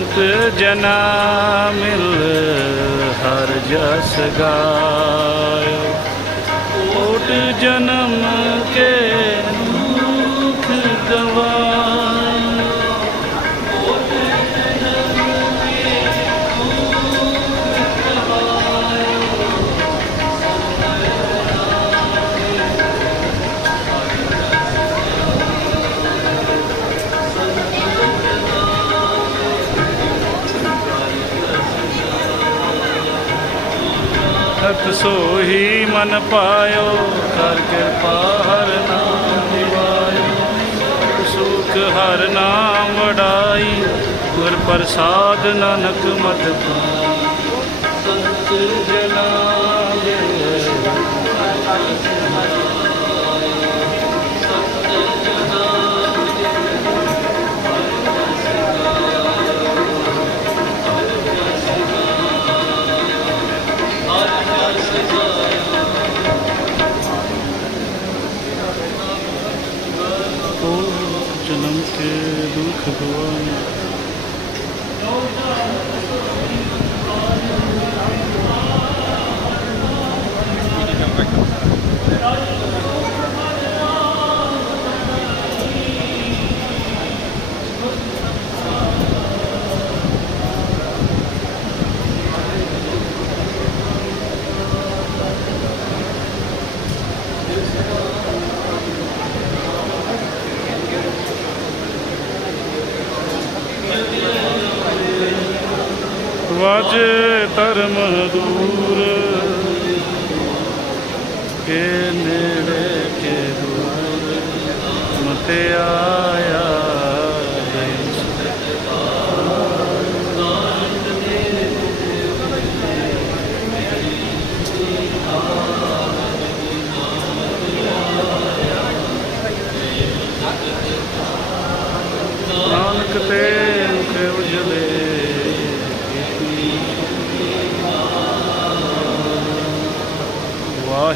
ਸੰਤ ਜਨਾ ਮਿਲ ਹਰ ਜਸ ਗਾਇ ਕੋਟ ਜਨਮ ਸੋਹੀ ਮਨ ਪਾਇਓ, ਕਰ ਕਿਰਪਾ, ਹਰ ਨਾਮ ਨਿਵਾਇਓ। ਸੁਖ ਹਰ ਨਾਮ ਵਡਾਈ, ਗੁਰ ਪ੍ਰਸਾਦ ਨਾਨਕ ਮਤ ਪਾਈ। ਸੰਤ ਜਨਾ ਜਨਮ ਕੇ ਦੁਖ ਵਾਜੇ ਧਰਮ ਦੂਰ। ਕੇ ਨੇੜੇ ਕੇ ਦੂਰ। ਮਤੇ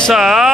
ਸਤ